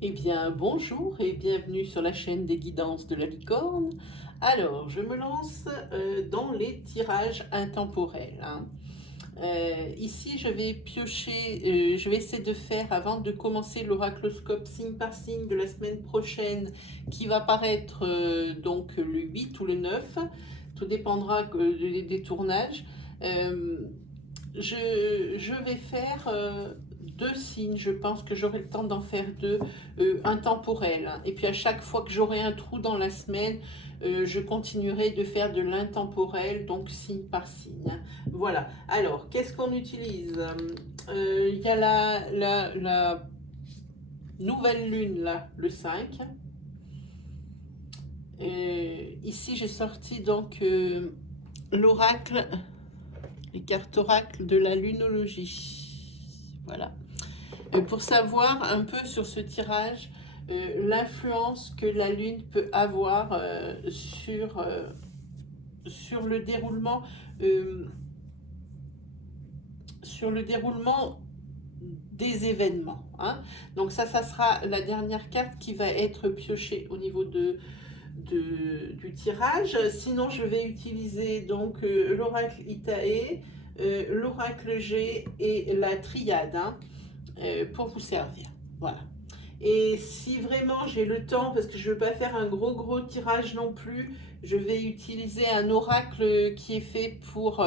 Eh bien, bonjour et bienvenue sur la chaîne des guidances de la licorne. Alors, je me lance dans les tirages intemporels, hein. Ici, je vais piocher, je vais essayer de faire, avant de commencer l'oracloscope signe par signe de la semaine prochaine, qui va paraître donc le 8 ou le 9, tout dépendra des tournages. Euh, je vais faire deux signes, je pense que j'aurai le temps d'en faire deux, intemporels, hein. Et puis à chaque fois que j'aurai un trou dans la semaine, je continuerai de faire de l'intemporel, donc signe par signe, hein. Voilà. Alors, qu'est-ce qu'on utilise? Il y a la nouvelle lune, là, le 5. Ici, j'ai sorti donc l'oracle, les cartes oracles de la lunologie. Voilà. Pour savoir un peu sur ce tirage, l'influence que la lune peut avoir sur le déroulement, euh, sur le déroulement des événements, hein. Donc ça sera la dernière carte qui va être piochée au niveau du tirage. Sinon, je vais utiliser donc l'oracle Itae, l'oracle G et la triade, hein, pour vous servir. Voilà. Et si vraiment j'ai le temps, parce que je ne veux pas faire un gros tirage non plus, je vais utiliser un oracle qui est fait pour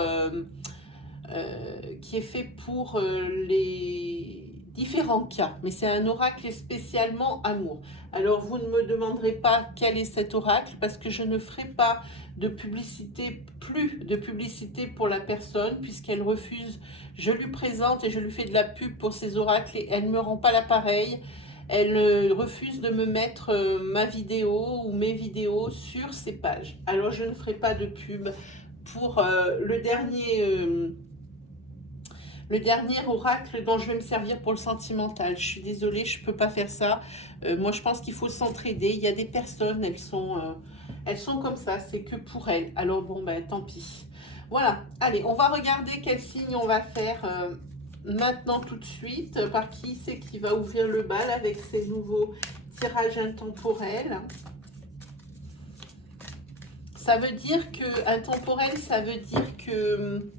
les différents cas, mais c'est un oracle spécialement amour. Alors vous ne me demanderez pas quel est cet oracle, parce que je ne ferai pas de publicité, plus de publicité pour la personne, puisqu'elle refuse. Je lui présente et je lui fais de la pub pour ses oracles et elle ne me rend pas l'appareil. Elle refuse de me mettre ma vidéo ou mes vidéos sur ses pages. Alors je ne ferai pas de pub pour le dernier oracle dont je vais me servir pour le sentimental. Je suis désolée, je ne peux pas faire ça. Moi, je pense qu'il faut s'entraider. Il y a des personnes, elles sont comme ça, c'est que pour elles. Alors bon, ben tant pis. Voilà, allez, on va regarder quel signe on va faire maintenant tout de suite. Par qui c'est qui va ouvrir le bal avec ces nouveaux tirages intemporels. Ça veut dire que, intemporel, ça veut dire que...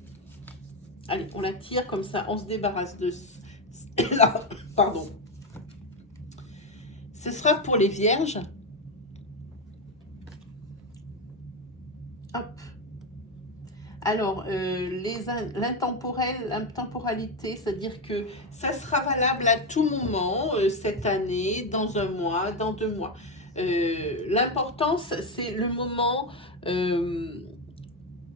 Allez, on la tire comme ça, on se débarrasse de là. Pardon. Ce sera pour les vierges. Hop. Alors, l'intemporalité, c'est-à-dire que ça sera valable à tout moment, cette année, dans un mois, dans 2 mois. L'importance, c'est le moment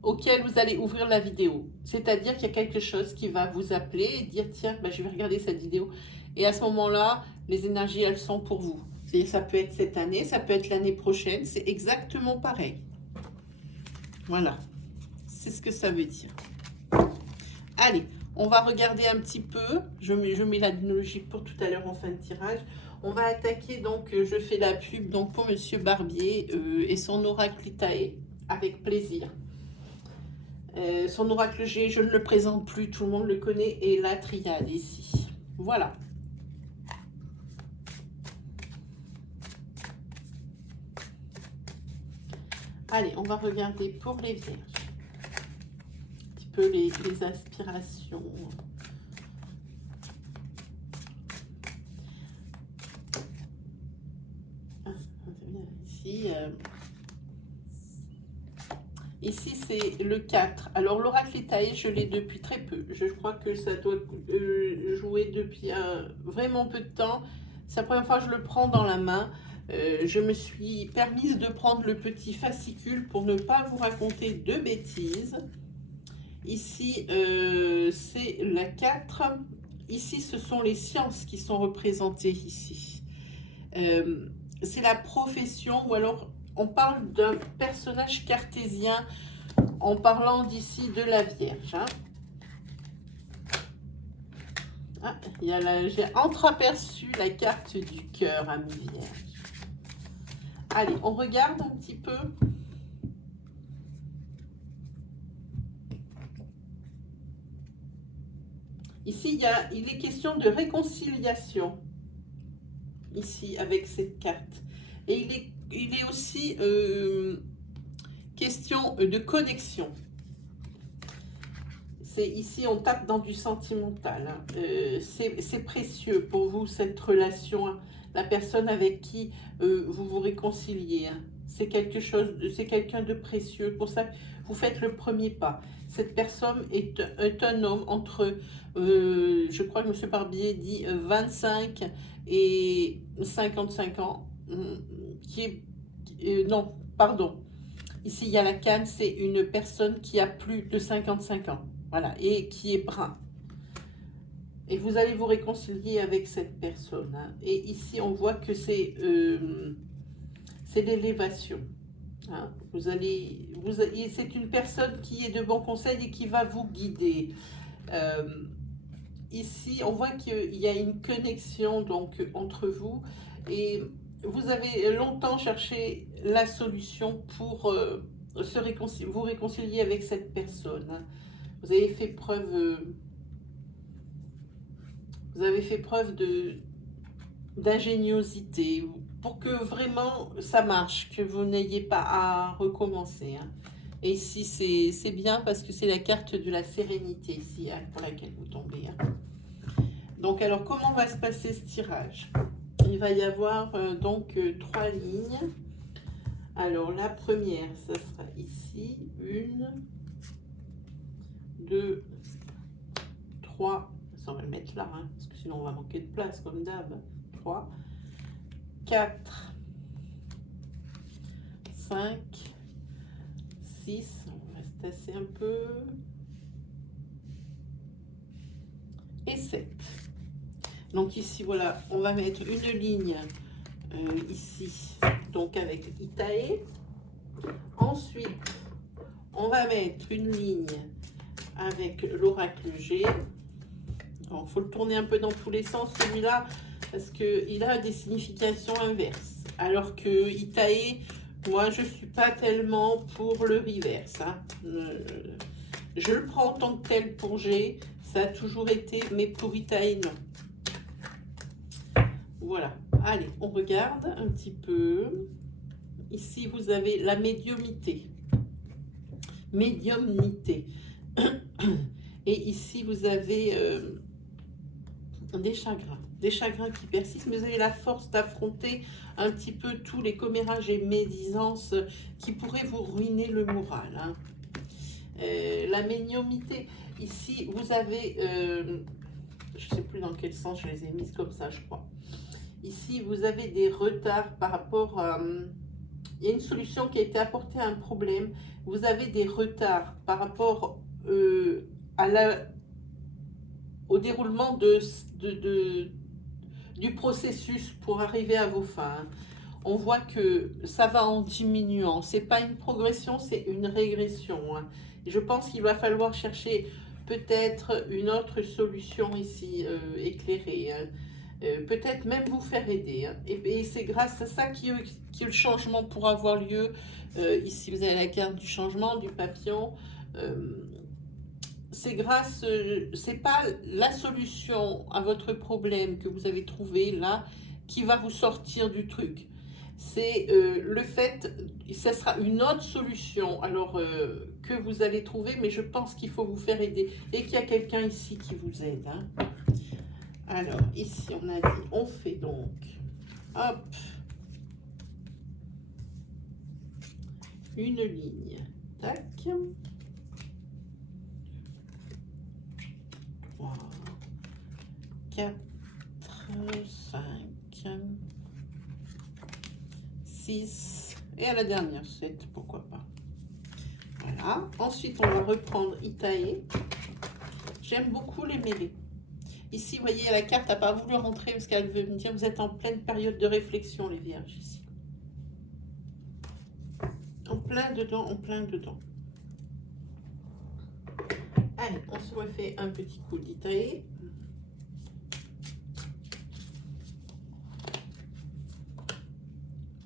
auquel vous allez ouvrir la vidéo. C'est-à-dire qu'il y a quelque chose qui va vous appeler et dire, tiens, bah, je vais regarder cette vidéo. Et à ce moment-là, les énergies, elles sont pour vous. C'est-à-dire, ça peut être cette année, ça peut être l'année prochaine, c'est exactement pareil. Voilà, c'est ce que ça veut dire. Allez, on va regarder un petit peu. Je mets la lunologie pour tout à l'heure en fin de tirage. On va attaquer, donc, je fais la pub donc, pour Monsieur Barbier et son oracle Itae, avec plaisir. Son oracle G, je ne le présente plus, tout le monde le connaît, et la triade ici. Voilà. Allez, on va regarder pour les vierges. Un petit peu les aspirations. Ici, ici c'est le 4. Alors l'oracle Itae, je l'ai depuis très peu. Je crois que ça doit jouer depuis vraiment peu de temps. C'est la première fois que je le prends dans la main. Je me suis permise de prendre le petit fascicule pour ne pas vous raconter de bêtises. Ici, c'est la 4. Ici, ce sont les sciences qui sont représentées ici. C'est la profession, ou alors on parle d'un personnage cartésien en parlant d'ici de la Vierge, hein. Ah, j'ai entreaperçu la carte du cœur, ami Vierge. Allez, on regarde un petit peu. Ici, il est question de réconciliation. ici avec cette carte. Et il est aussi question de connexion. Ici, on tape dans du sentimental. Hein. C'est précieux pour vous, cette relation, hein. La personne avec qui vous vous réconciliez. Hein. C'est quelqu'un de précieux. Pour ça, vous faites le premier pas. Cette personne est un homme entre, je crois que M. Barbier dit 25 et 55 ans, non, pardon. Ici, il y a la canne, c'est une personne qui a plus de 55 ans. Voilà, et qui est brun. Et vous allez vous réconcilier avec cette personne. Hein. Et ici, on voit que c'est l'élévation. Hein. C'est une personne qui est de bons conseils et qui va vous guider. Ici, on voit qu'il y a une connexion donc, entre vous. Et vous avez longtemps cherché la solution pour vous réconcilier avec cette personne. Hein. Vous avez fait preuve d'ingéniosité pour que vraiment ça marche, que vous n'ayez pas à recommencer. Hein. Et ici, c'est bien parce que c'est la carte de la sérénité ici, hein, pour laquelle vous tombez. Hein. Donc, alors, comment va se passer ce tirage? Il va y avoir donc 3 lignes. Alors, la première, ça sera ici. 1, 2, 3. Ça, on va le mettre là, hein, parce que sinon on va manquer de place, comme d'hab. 3, 4, 5, 6. On va se tasser un peu. Et 7. Donc ici, voilà, on va mettre une ligne ici, donc avec Itae. Ensuite, on va mettre une ligne avec l'oracle G. Il faut le tourner un peu dans tous les sens, celui-là, parce qu'il a des significations inverses. Alors que Itae, moi, je ne suis pas tellement pour le reverse. Hein. Je le prends en tant que tel pour G, ça a toujours été, mais pour Itae, non. Voilà. Allez, on regarde un petit peu. Ici, vous avez la médiumnité. Médiumnité. Et ici, vous avez des chagrins qui persistent, mais vous avez la force d'affronter un petit peu tous les commérages et médisances qui pourraient vous ruiner le moral. Hein. La médiumnité, ici, vous avez, je ne sais plus dans quel sens je les ai mises comme ça, je crois. Ici, vous avez des retards par rapport à... il y a une solution qui a été apportée à un problème. Vous avez des retards par rapport au déroulement du processus pour arriver à vos fins. On voit que ça va en diminuant. Ce n'est pas une progression, c'est une régression. Je pense qu'il va falloir chercher peut-être une autre solution ici éclairée. Peut-être même vous faire aider. Et c'est grâce à ça que le changement pourra avoir lieu. Ici, vous avez la carte du changement, du papillon. C'est pas la solution à votre problème que vous avez trouvé là qui va vous sortir du truc. C'est le fait, ça sera une autre solution alors que vous allez trouver, mais je pense qu'il faut vous faire aider et qu'il y a quelqu'un ici qui vous aide. Hein. Alors, ici, on a dit, on fait donc, hop, une ligne, tac, 3, 4, 5, 6, et à la dernière, 7, pourquoi pas. Voilà, ensuite, on va reprendre Itae. J'aime beaucoup les mêlées. Ici, vous voyez, la carte n'a pas voulu rentrer parce qu'elle veut me dire vous êtes en pleine période de réflexion, les vierges, ici. En plein dedans, en plein dedans. Allez, on se refait un petit coup d'Itae.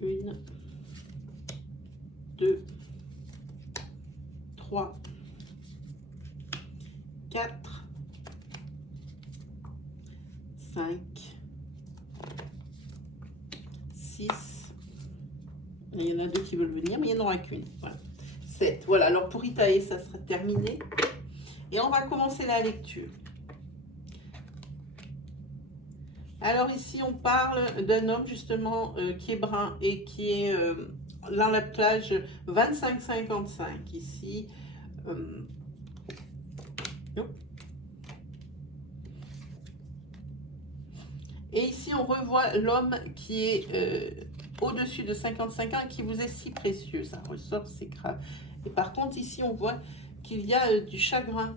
Une, 2, 3, 4, 5, 6. Il y en a 2 qui veulent venir, mais il n'y en aura qu'une. Voilà. 7. Voilà, alors pour Itae, ça sera terminé. Et on va commencer la lecture. Alors ici, on parle d'un homme justement qui est brun et qui est dans la plage 25-55. Ici, et ici, on revoit l'homme qui est au-dessus de 55 ans et qui vous est si précieux. Ça ressort, c'est grave. Et par contre, ici, on voit qu'il y a du chagrin.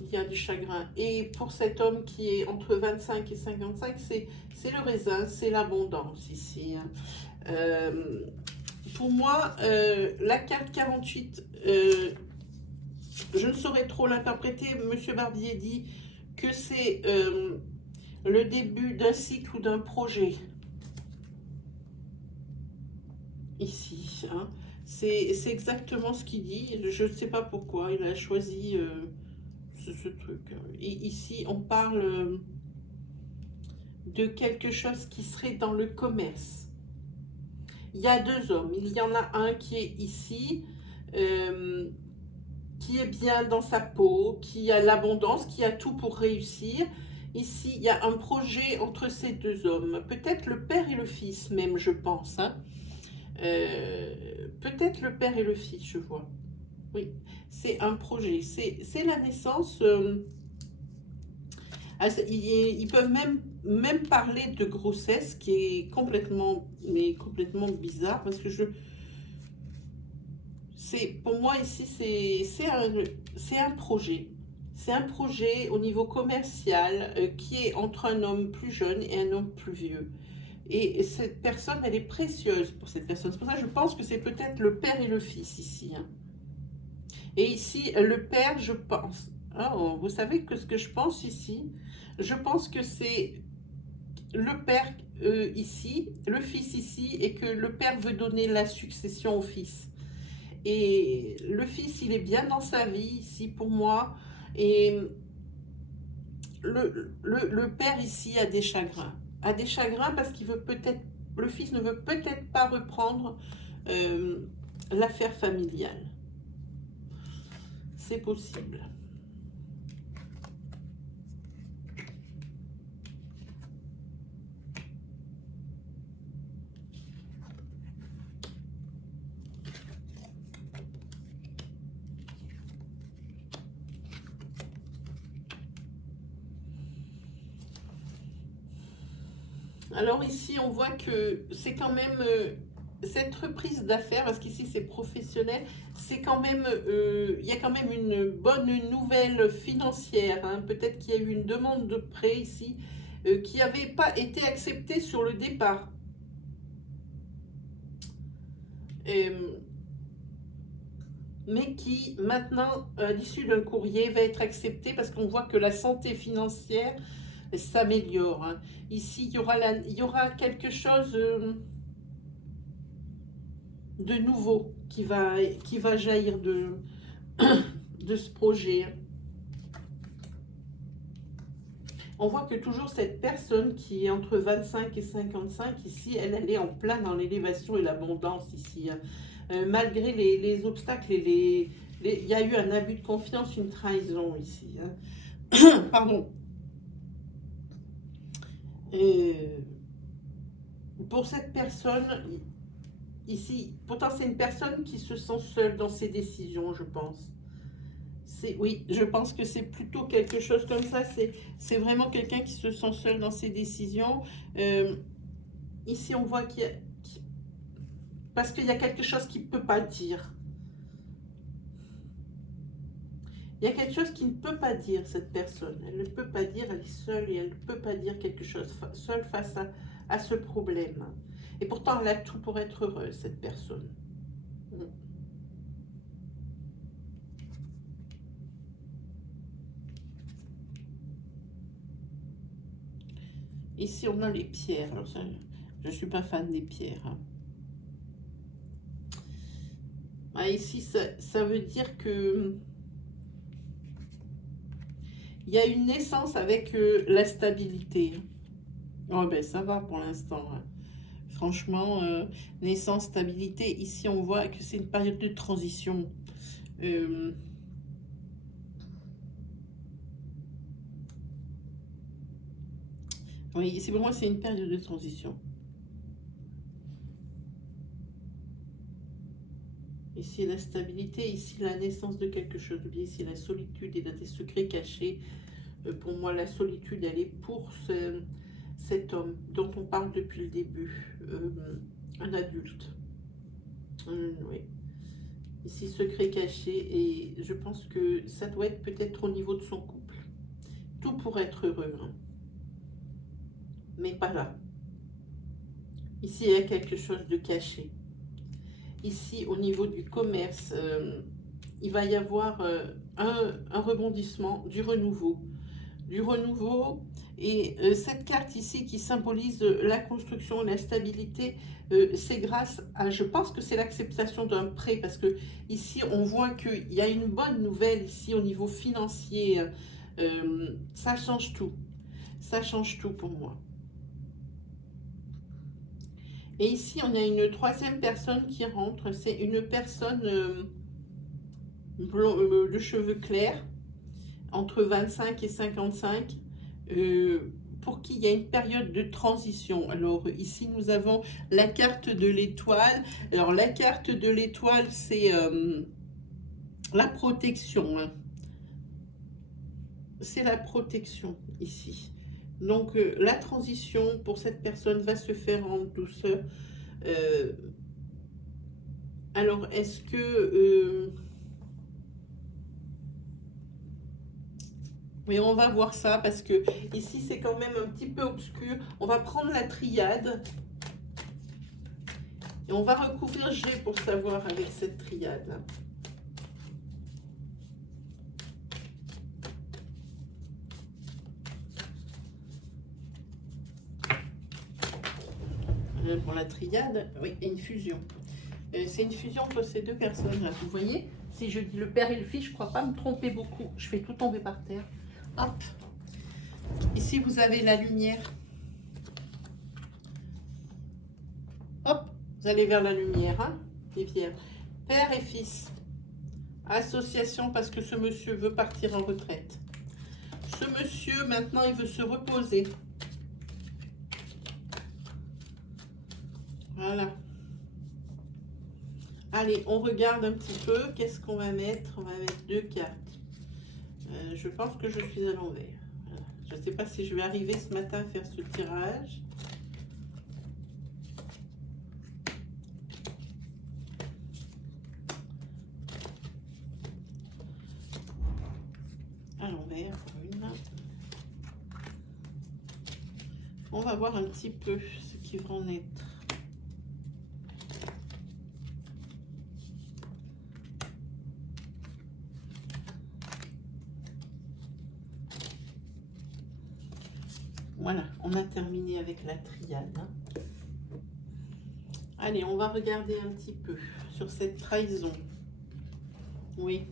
Il y a du chagrin. Et pour cet homme qui est entre 25 et 55, c'est le raisin, c'est l'abondance ici. Pour moi, la carte 48, je ne saurais trop l'interpréter. Monsieur Barbier dit que c'est le début d'un cycle ou d'un projet. Ici, hein. C'est exactement ce qu'il dit. Je ne sais pas pourquoi il a choisi ce truc. Et ici, on parle de quelque chose qui serait dans le commerce. Il y a 2 hommes. Il y en a un qui est ici, qui est bien dans sa peau, qui a l'abondance, qui a tout pour réussir. Ici, il y a un projet entre ces 2 hommes. Peut-être le père et le fils même, je pense. Hein. Peut-être le père et le fils, je vois. Oui, c'est un projet. C'est la naissance. Ils peuvent même parler de grossesse, qui est complètement bizarre, parce que pour moi ici, c'est un projet. C'est un projet au niveau commercial qui est entre un homme plus jeune et un homme plus vieux. Et cette personne, elle est précieuse pour cette personne. C'est pour ça que je pense que c'est peut-être le père et le fils ici. Hein. Et ici, le père, je pense. Oh, vous savez que ce que je pense ici, je pense que c'est le père ici, le fils ici, et que le père veut donner la succession au fils. Et le fils, il est bien dans sa vie ici pour moi. Et le père ici a des chagrins. A des chagrins parce qu'il veut peut-être, le fils ne veut peut-être pas reprendre l'affaire familiale. C'est possible. Alors ici, on voit que c'est quand même cette reprise d'affaires, parce qu'ici c'est professionnel, c'est quand même, il y a quand même une bonne nouvelle financière. Hein. Peut-être qu'il y a eu une demande de prêt ici qui n'avait pas été acceptée sur le départ. Mais qui maintenant, à l'issue d'un courrier, va être acceptée parce qu'on voit que la santé financière s'améliore. Hein. Ici, il y aura quelque chose de nouveau qui va jaillir de ce projet. On voit que toujours cette personne qui est entre 25 et 55, ici, elle est en plein dans l'élévation et l'abondance ici. Hein. Malgré les obstacles et il y a eu un abus de confiance, une trahison ici. Hein. Pardon. Pour cette personne, ici, pourtant c'est une personne qui se sent seule dans ses décisions, je pense. Oui, je pense que c'est plutôt quelque chose comme ça. C'est vraiment quelqu'un qui se sent seul dans ses décisions. Ici, on voit qu'il y a... Parce qu'il y a quelque chose qu'il ne peut pas dire. Il y a quelque chose qui ne peut pas dire, cette personne. Elle ne peut pas dire, elle est seule et elle ne peut pas dire quelque chose seule face à ce problème. Et pourtant, elle a tout pour être heureuse, cette personne. Ici, on a les pierres. Alors ça, je ne suis pas fan des pierres. Hein. Ah, ici, ça veut dire que il y a une naissance avec la stabilité. Oh ben ça va pour l'instant, hein. Franchement, naissance, stabilité, ici on voit que c'est une période de transition. Oui, ici pour moi c'est une période de transition. Ici la stabilité, ici la naissance de quelque chose de bien, ici la solitude, il a des secrets cachés. Pour moi la solitude elle est pour cet homme dont on parle depuis le début, un adulte. Oui. Ici secret caché et je pense que ça doit être peut-être au niveau de son couple. Tout pour être heureux, hein. Mais pas là. Ici il y a quelque chose de caché. Ici au niveau du commerce, il va y avoir un rebondissement, du renouveau. Et cette carte ici qui symbolise la construction, la stabilité, c'est grâce à, je pense que c'est l'acceptation d'un prêt, parce que ici on voit qu'il y a une bonne nouvelle ici au niveau financier. Ça change tout, ça change tout pour moi. Et ici on a une troisième personne qui rentre, c'est une personne de cheveux clairs, entre 25 et 55, pour qui il y a une période de transition. Alors ici nous avons la carte de l'étoile. Alors la carte de l'étoile c'est la protection, hein. C'est la protection ici. Donc la transition pour cette personne va se faire en douceur. Alors est-ce que... oui, on va voir ça parce que ici c'est quand même un petit peu obscur. On va prendre la triade et on va recouvrir G pour savoir avec cette triade. Pour la triade, oui, il y a une fusion. C'est une fusion entre ces deux personnes là. Vous voyez, si je dis le père et le fils, je ne crois pas me tromper beaucoup. Je fais tout tomber par terre. Hop. Ici, vous avez la lumière. Hop, vous allez vers la lumière, hein, les vierges. Père et fils. Association parce que ce monsieur veut partir en retraite. Ce monsieur, maintenant, il veut se reposer. Voilà. Allez, on regarde un petit peu. Qu'est-ce qu'on va mettre? On va mettre deux cartes. Je pense que je suis à l'envers. Voilà. Je ne sais pas si je vais arriver ce matin à faire ce tirage. À l'envers, une. On va voir un petit peu ce qui va en être. Voilà, on a terminé avec la triade, hein. Allez, on va regarder un petit peu sur cette trahison. Oui,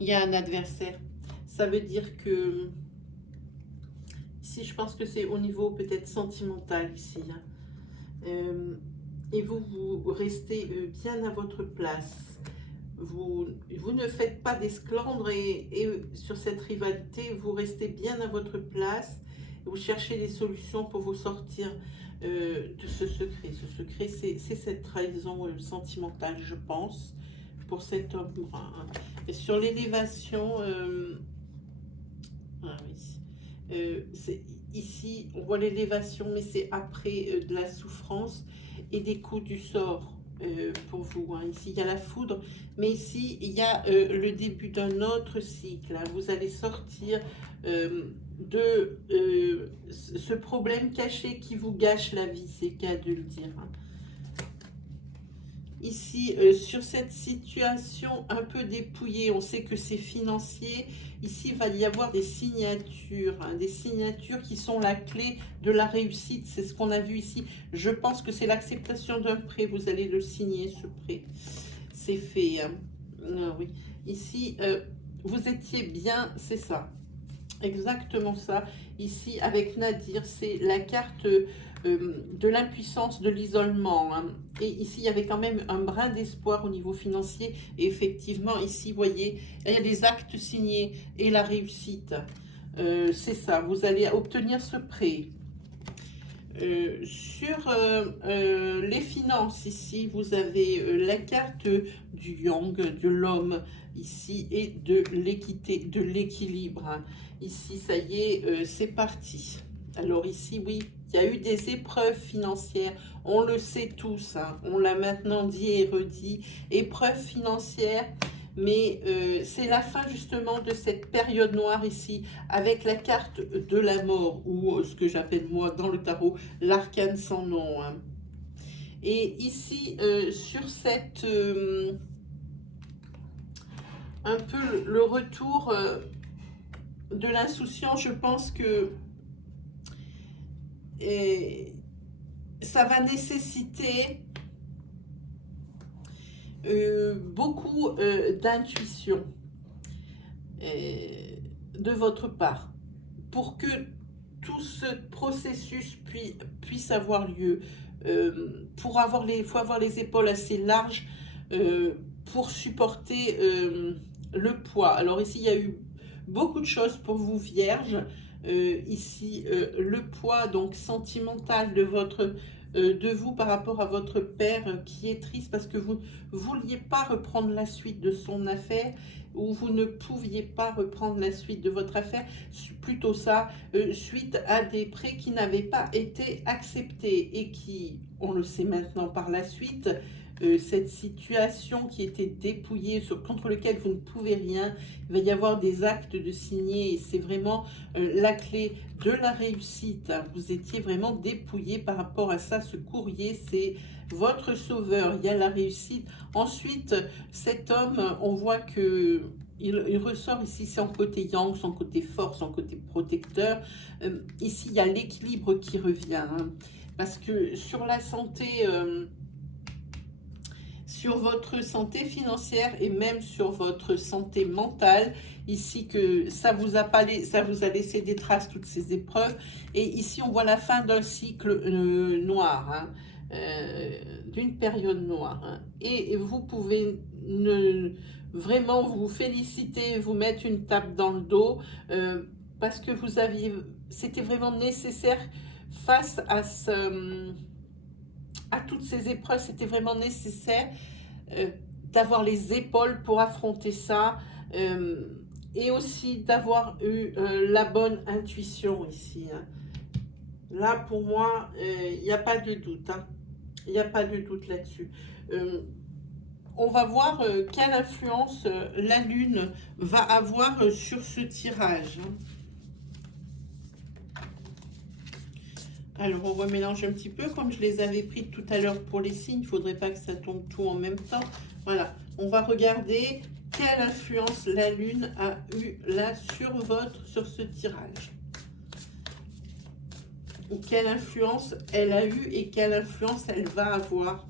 il y a un adversaire. Ça veut dire que ici, je pense que c'est au niveau peut-être sentimental ici, hein. Et vous restez bien à votre place. Vous ne faites pas d'esclandre et sur cette rivalité, vous restez bien à votre place. Vous cherchez des solutions pour vous sortir de ce secret. Ce secret, c'est cette trahison sentimentale, je pense, pour cet homme. Et sur l'élévation, ah oui, ici, on voit l'élévation, mais c'est après de la souffrance et des coups du sort. Pour vous, hein. Ici il y a la foudre, mais ici il y a le début d'un autre cycle, hein. Vous allez sortir de ce problème caché qui vous gâche la vie, c'est le cas de le dire, hein. Ici, sur cette situation un peu dépouillée, on sait que c'est financier. Ici, il va y avoir des signatures, hein, des signatures qui sont la clé de la réussite. C'est ce qu'on a vu ici. Je pense que c'est l'acceptation d'un prêt. Vous allez le signer, ce prêt. C'est fait, hein. Ah, oui. Ici, vous étiez bien, c'est ça. exactement ça. Ici, avec Nadir, c'est la carte de l'impuissance, de l'isolement, hein. Et ici, il y avait quand même un brin d'espoir au niveau financier. Et effectivement, ici, vous voyez, il y a des actes signés et la réussite. C'est ça, vous allez obtenir ce prêt. Sur les finances, ici, vous avez la carte du yang, de l'homme, ici, et de l'équité, de l'équilibre, hein. Ici, ça y est, c'est parti. Alors ici, oui, il y a eu des épreuves financières, on le sait tous, hein, on l'a maintenant dit et redit, épreuves financières, mais c'est la fin justement de cette période noire ici, avec la carte de la mort, ou ce que j'appelle moi dans le tarot, l'arcane sans nom, hein. Et ici, sur cette... un peu le retour de l'insouciance, je pense que ça va nécessiter beaucoup d'intuition de votre part pour que tout ce processus puisse avoir lieu. Faut avoir les épaules assez larges pour supporter le poids. Alors ici, il y a eu beaucoup de choses pour vous, Vierge. Ici, le poids donc sentimental de vous par rapport à votre père qui est triste parce que vous ne vouliez pas reprendre la suite de son affaire, ou vous ne pouviez pas reprendre la suite de votre affaire, plutôt ça, suite à des prêts qui n'avaient pas été acceptés et qui, on le sait maintenant par la suite, cette situation qui était dépouillée, contre lequel vous ne pouvez rien, il va y avoir des actes de signer et c'est vraiment la clé de la réussite, hein. Vous étiez vraiment dépouillé par rapport à ça. Ce courrier, c'est votre sauveur. Il y a la réussite. Ensuite, cet homme, on voit que il ressort ici son côté yang, son côté fort, son côté protecteur. Ici, il y a l'équilibre qui revient, hein, parce que sur la santé... sur votre santé financière et même sur votre santé mentale, ici que ça vous a laissé des traces, toutes ces épreuves, et ici on voit la fin d'un cycle noir, hein, d'une période noire, hein. Et vous pouvez vraiment vous féliciter, vous mettre une tape dans le dos, parce que c'était vraiment nécessaire face à toutes ces épreuves, c'était vraiment nécessaire d'avoir les épaules pour affronter ça, et aussi d'avoir eu la bonne intuition ici, hein. Là, pour moi, il n'y a pas de doute, hein. Il n'y a pas de doute là-dessus. On va voir quelle influence la Lune va avoir sur ce tirage, hein. Alors, on remélange un petit peu, comme je les avais pris tout à l'heure pour les signes. Il ne faudrait pas que ça tombe tout en même temps. Voilà, on va regarder quelle influence la Lune a eu là sur ce tirage. Ou quelle influence elle a eu et quelle influence elle va avoir.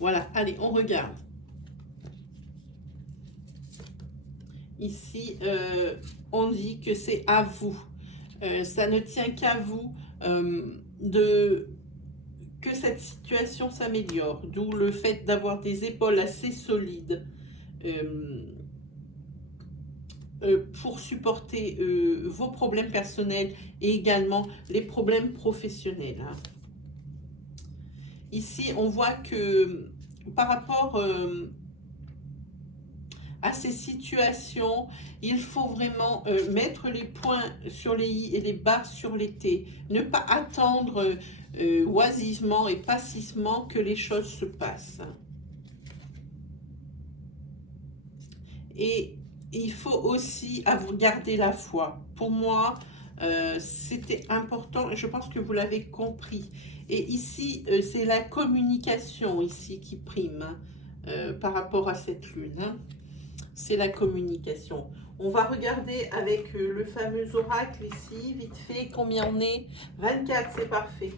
Voilà, allez, on regarde. Ici, on dit que c'est à vous. Ça ne tient qu'à vous que cette situation s'améliore. D'où le fait d'avoir des épaules assez solides pour supporter vos problèmes personnels et également les problèmes professionnels, hein. Ici, on voit que par rapport à ces situations, il faut vraiment mettre les points sur les i et les barres sur les t. Ne pas attendre oisivement et passivement que les choses se passent. Et il faut aussi garder la foi. Pour moi, c'était important et je pense que vous l'avez compris. Et ici, c'est la communication ici qui prime, hein, par rapport à cette lune, hein. C'est la communication. On va regarder avec le fameux oracle ici, vite fait, combien on est. 24, c'est parfait.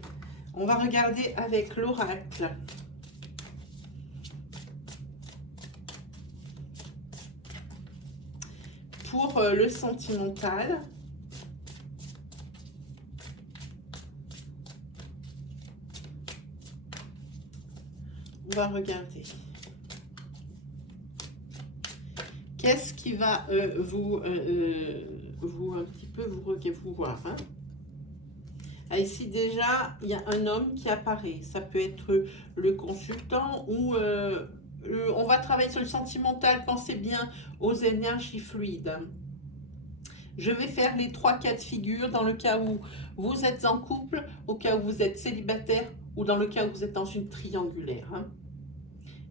On va regarder avec l'oracle. pour le sentimental. On va regarder. Qu'est-ce qui va vous un petit peu vous voir, hein? Ah, ici déjà, il y a un homme qui apparaît. Ça peut être le consultant ou on va travailler sur le sentimental. Pensez bien aux énergies fluides. Je vais faire les 3 cas de figure dans le cas où vous êtes en couple, au cas où vous êtes célibataire ou dans le cas où vous êtes dans une triangulaire, hein.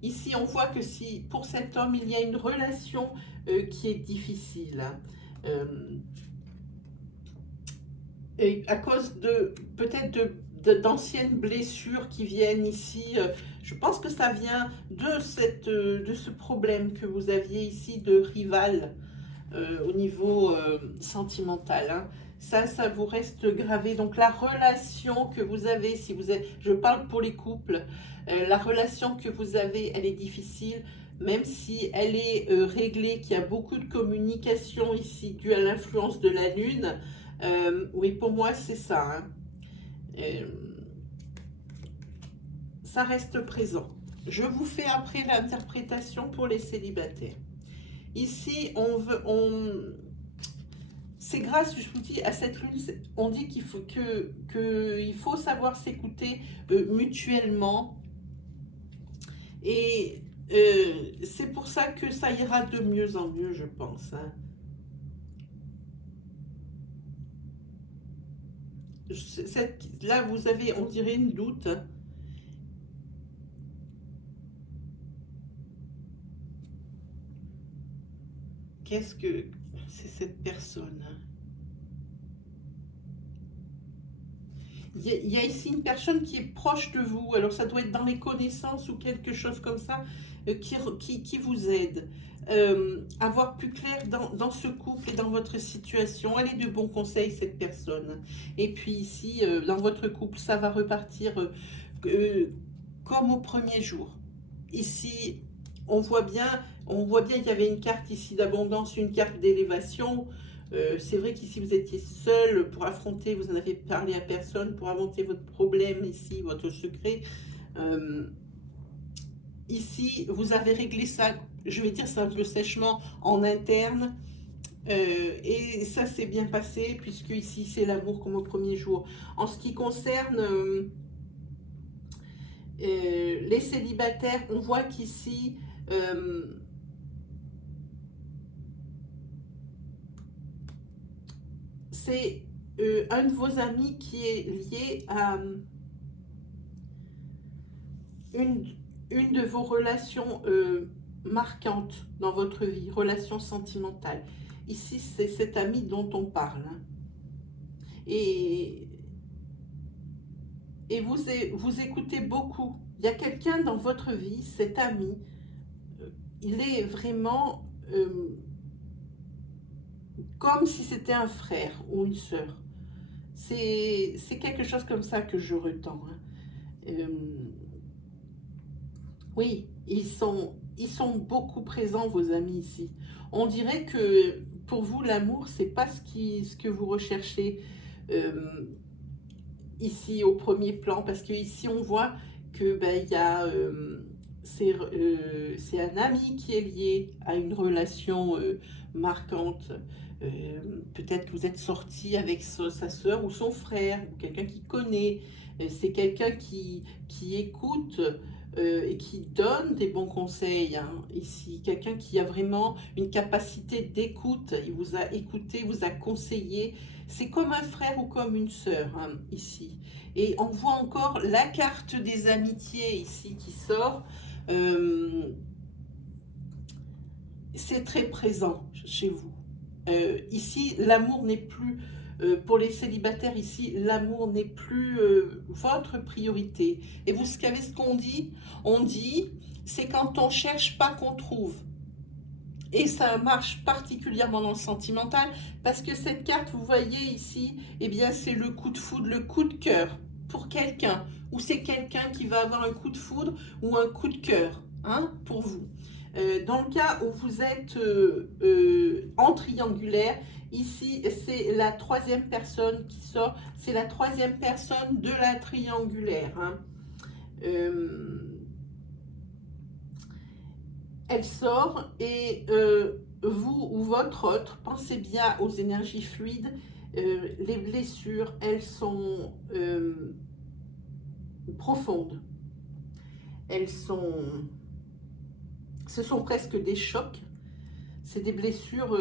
Ici, on voit que si pour cet homme, il y a une relation qui est difficile, hein, et à cause de peut-être d'anciennes blessures qui viennent ici. Je pense que ça vient de ce problème que vous aviez ici de rival au niveau sentimental, hein. Ça vous reste gravé. Donc la relation que vous avez, si vous êtes, je parle pour les couples, la relation que vous avez, elle est difficile, même si elle est réglée, qu'il y a beaucoup de communication ici due à l'influence de la lune. Oui, pour moi, c'est ça, hein. Ça reste présent. Je vous fais après l'interprétation pour les célibataires. Ici, c'est grâce, je vous dis, à cette lune, on dit qu'il faut savoir s'écouter mutuellement. Et c'est pour ça que ça ira de mieux en mieux, je pense, hein. Là, vous avez, on dirait, une doute. Qu'est-ce que c'est cette personne? Il y a ici une personne qui est proche de vous. Alors, ça doit être dans les connaissances ou quelque chose comme ça qui vous aide à voir plus clair dans ce couple et dans votre situation. Elle est de bons conseils, cette personne. Et puis ici, dans votre couple, ça va repartir comme au premier jour. Ici, on voit bien qu'il y avait une carte ici d'abondance, une carte d'élévation. C'est vrai qu'ici vous étiez seul pour affronter, vous n'en avez parlé à personne pour affronter votre problème ici, votre secret. Ici, vous avez réglé ça, je vais dire ça un peu sèchement, en interne. Et ça s'est bien passé puisque ici c'est l'amour comme au premier jour. En ce qui concerne les célibataires, on voit qu'ici c'est un de vos amis qui est lié à une de vos relations marquantes dans votre vie, relation sentimentale. Ici, c'est cet ami dont on parle, hein. Et vous écoutez beaucoup. Il y a quelqu'un dans votre vie, cet ami, il est vraiment comme si c'était un frère ou une sœur. C'est quelque chose comme ça que je retends, hein. Oui, ils sont beaucoup présents, vos amis ici. On dirait que pour vous, l'amour, c'est pas ce que vous recherchez ici au premier plan, parce que ici on voit que il y a c'est un ami qui est lié à une relation marquante. Peut-être que vous êtes sorti avec sa sœur ou son frère, ou quelqu'un qui connaît. C'est quelqu'un qui écoute et qui donne des bons conseils, hein, ici. Quelqu'un qui a vraiment une capacité d'écoute. Il vous a écouté, vous a conseillé. C'est comme un frère ou comme une sœur, hein, ici. Et on voit encore la carte des amitiés ici qui sort. C'est très présent chez vous. Ici, l'amour n'est plus, pour les célibataires ici, l'amour n'est plus votre priorité. Et vous savez ce qu'on dit? On dit, c'est quand on cherche pas qu'on trouve. Et ça marche particulièrement dans le sentimental, parce que cette carte, vous voyez ici, eh bien c'est le coup de foudre, le coup de cœur pour quelqu'un, ou c'est quelqu'un qui va avoir un coup de foudre ou un coup de cœur, hein, pour vous. Dans le cas où vous êtes en triangle, triangulaire. Ici, c'est la troisième personne qui sort. C'est la troisième personne de la triangulaire. Hein. Elle sort et vous ou votre autre, pensez bien aux énergies fluides. Les blessures, elles sont profondes. Ce sont presque des chocs. C'est des blessures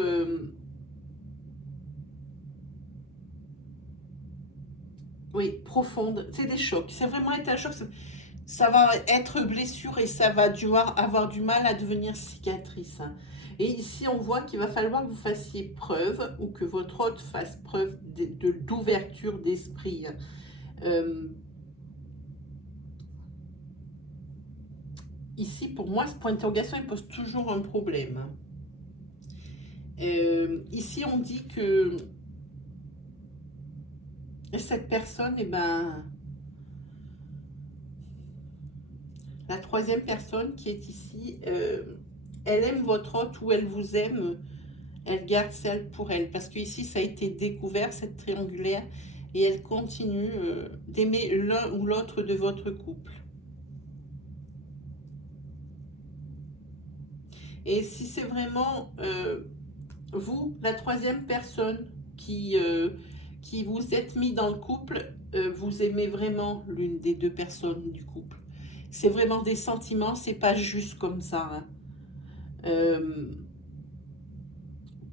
oui, profondes. C'est des chocs. Ça va vraiment être un choc. Ça va être blessure et ça va avoir du mal à devenir cicatrice. Et ici, on voit qu'il va falloir que vous fassiez preuve ou que votre hôte fasse preuve d'ouverture d'esprit. Ici, pour moi, ce point d'interrogation, il pose toujours un problème. Ici, on dit que cette personne, eh ben, la troisième personne qui est ici, elle aime votre hôte ou elle vous aime, elle garde celle pour elle. Parce que ici, ça a été découvert, cette triangulaire, et elle continue d'aimer l'un ou l'autre de votre couple. Et si c'est vraiment vous, la troisième personne qui vous êtes mis dans le couple, vous aimez vraiment l'une des deux personnes du couple. C'est vraiment des sentiments, c'est pas juste comme ça. Hein.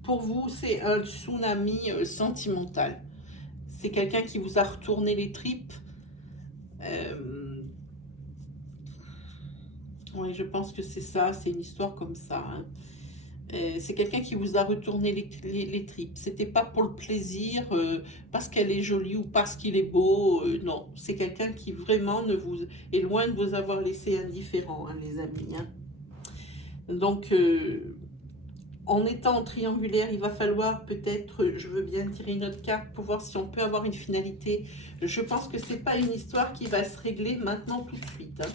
Pour vous, c'est un tsunami sentimental. C'est quelqu'un qui vous a retourné les tripes. Oui, je pense que c'est ça, c'est une histoire comme ça. Hein. C'est quelqu'un qui vous a retourné les tripes. C'était pas pour le plaisir, parce qu'elle est jolie ou parce qu'il est beau. Non, c'est quelqu'un qui vraiment est loin de vous avoir laissé indifférent, hein, les amis. Hein. Donc, en étant en triangulaire, il va falloir peut-être, je veux bien tirer une autre carte pour voir si on peut avoir une finalité. Je pense que c'est pas une histoire qui va se régler maintenant tout de suite. Hein.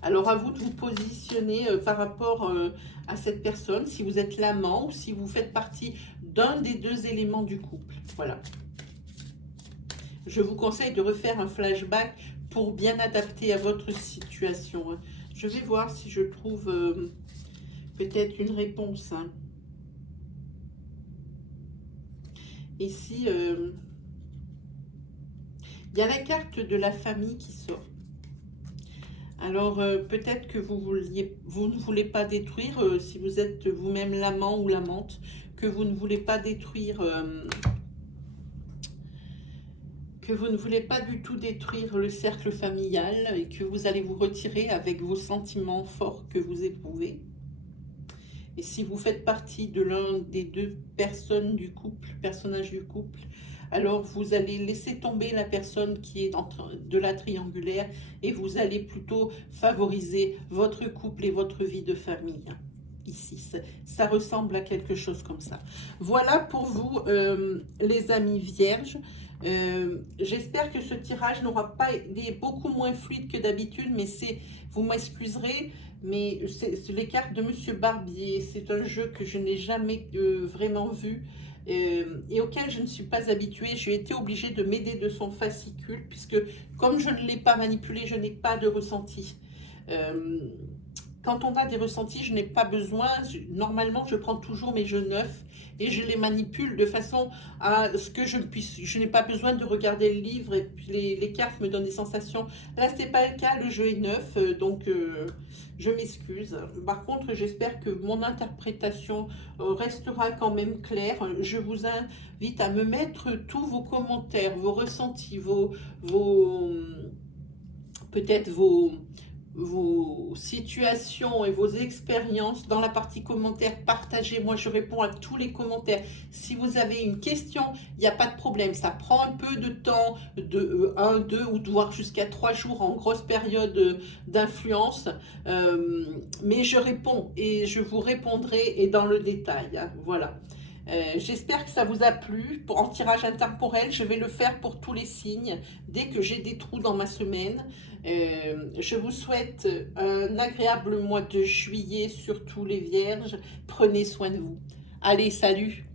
Alors, à vous de vous positionner par rapport à cette personne, si vous êtes l'amant ou si vous faites partie d'un des deux éléments du couple. Voilà. Je vous conseille de refaire un flashback pour bien adapter à votre situation. Hein. Je vais voir si je trouve peut-être une réponse. Hein. Ici, il y a la carte de la famille qui sort. Alors, peut-être que vous ne voulez pas détruire, si vous êtes vous-même l'amant ou l'amante, que vous ne voulez pas détruire, que vous ne voulez pas du tout détruire le cercle familial et que vous allez vous retirer avec vos sentiments forts que vous éprouvez. Et si vous faites partie de l'un des deux personnes du couple, personnages du couple, alors vous allez laisser tomber la personne qui est de la triangulaire et vous allez plutôt favoriser votre couple et votre vie de famille. Ici, ça ressemble à quelque chose comme ça. Voilà pour vous, les amis vierges. J'espère que ce tirage n'aura pas été beaucoup moins fluide que d'habitude, mais vous m'excuserez, mais c'est les cartes de Monsieur Barbier. C'est un jeu que je n'ai jamais vraiment vu. Et auquel je ne suis pas habituée. J'ai été obligée de m'aider de son fascicule, puisque comme je ne l'ai pas manipulé, je n'ai pas de ressenti. Quand on a des ressentis, je n'ai pas besoin, normalement je prends toujours mes jeux neufs et je les manipule de façon à ce que je n'ai pas besoin de regarder le livre et puis les cartes me donnent des sensations. Là, ce n'est pas le cas, le jeu est neuf, donc je m'excuse. Par contre, j'espère que mon interprétation restera quand même claire. Je vous invite à me mettre tous vos commentaires, vos ressentis, peut-être vos situations et vos expériences dans la partie commentaires. Partagez, moi je réponds à tous les commentaires. Si vous avez une question, il n'y a pas de problème, ça prend un peu de temps, de 1, 2 ou voire jusqu'à 3 jours en grosse période d'influence, mais je réponds et je vous répondrai et dans le détail, hein, voilà. J'espère que ça vous a plu. En tirage intemporel, je vais le faire pour tous les signes dès que j'ai des trous dans ma semaine. Je vous souhaite un agréable mois de juillet, surtout les vierges. Prenez soin de vous. Allez, salut!